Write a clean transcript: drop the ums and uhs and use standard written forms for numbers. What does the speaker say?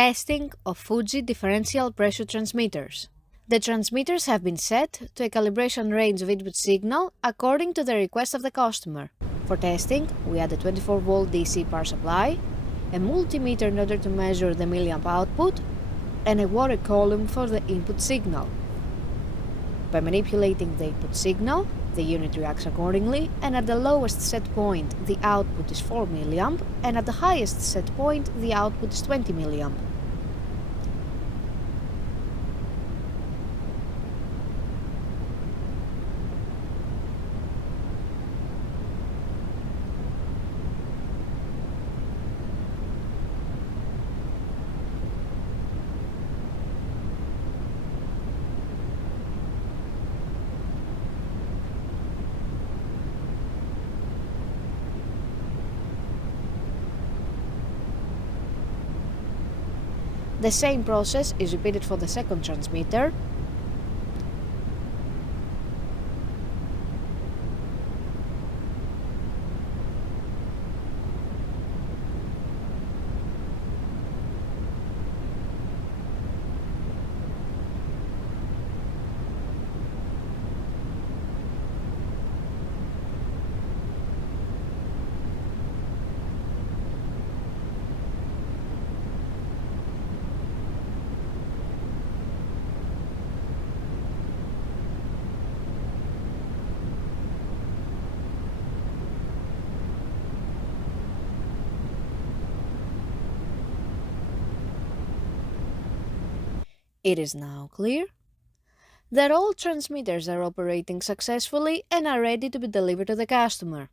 Testing of Fuji differential pressure transmitters. The transmitters have been set to a calibration range of input signal according to the request of the customer. For testing, we add a 24-volt DC power supply, a multimeter in order to measure the milliamp output, and a water column for the input signal. By manipulating the input signal, the unit reacts accordingly, and at the lowest set point the output is 4 mA, and at the highest set point the output is 20 mA. The same process is repeated for the second transmitter. It is now clear that all transmitters are operating successfully and are ready to be delivered to the customer.